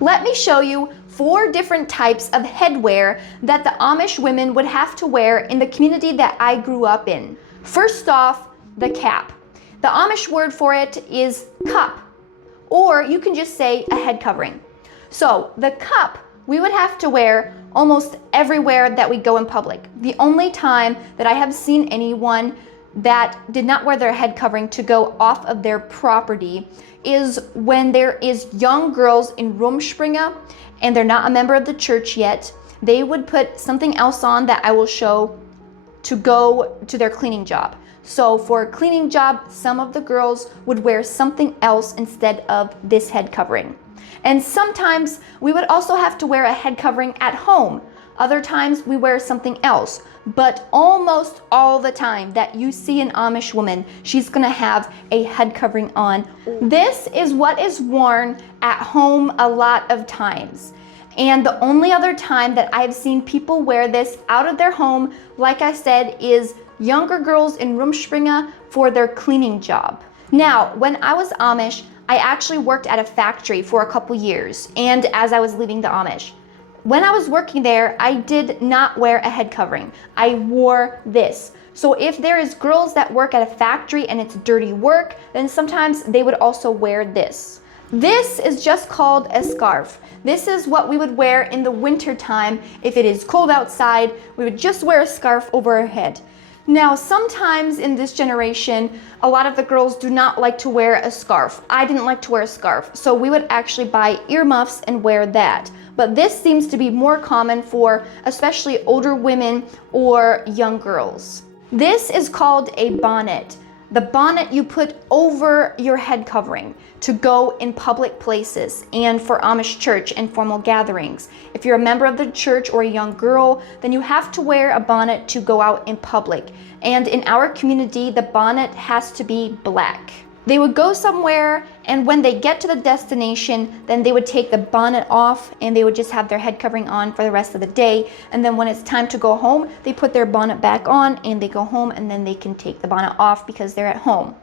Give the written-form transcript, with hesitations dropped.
Let me show you 4 different types of headwear that the Amish women would have to wear in the community that I grew up in. First off, the kapp. The Amish word for it is kapp, or you can just say a head covering. So the kapp we would have to wear almost everywhere that we go in public. The only time that I have seen anyone that did not wear their head covering to go off of their property is when there is young girls in Rumspringa and they're not a member of the church yet. They would put something else on that I will show to go to their cleaning job. So for a cleaning job, some of the girls would wear something else instead of this head covering. And sometimes we would also have to wear a head covering at home. Other times we wear something else. But almost all the time that you see an Amish woman, she's gonna have a head covering on. This is what is worn at home a lot of times. And the only other time that I've seen people wear this out of their home, like I said, is younger girls in Rumspringa for their cleaning job. Now, when I was Amish, I actually worked at a factory for a couple years, and as I was leaving the Amish. When I was working there, I did not wear a head covering. I wore this. So if there is girls that work at a factory and it's dirty work, then sometimes they would also wear this. This is just called a scarf. This is what we would wear in the winter time. If it is cold outside, we would just wear a scarf over our head. Now, sometimes in this generation, a lot of the girls do not like to wear a scarf. I didn't like to wear a scarf, so we would actually buy earmuffs and wear that. But this seems to be more common for especially older women or young girls. This is called a bonnet. The bonnet you put over your head covering to go in public places and for Amish church and formal gatherings. If you're a member of the church or a young girl, then you have to wear a bonnet to go out in public. And in our community, the bonnet has to be black. They would go somewhere, and when they get to the destination, then they would take the bonnet off and they would just have their head covering on for the rest of the day. And then when it's time to go home, they put their bonnet back on and they go home, and then they can take the bonnet off because they're at home.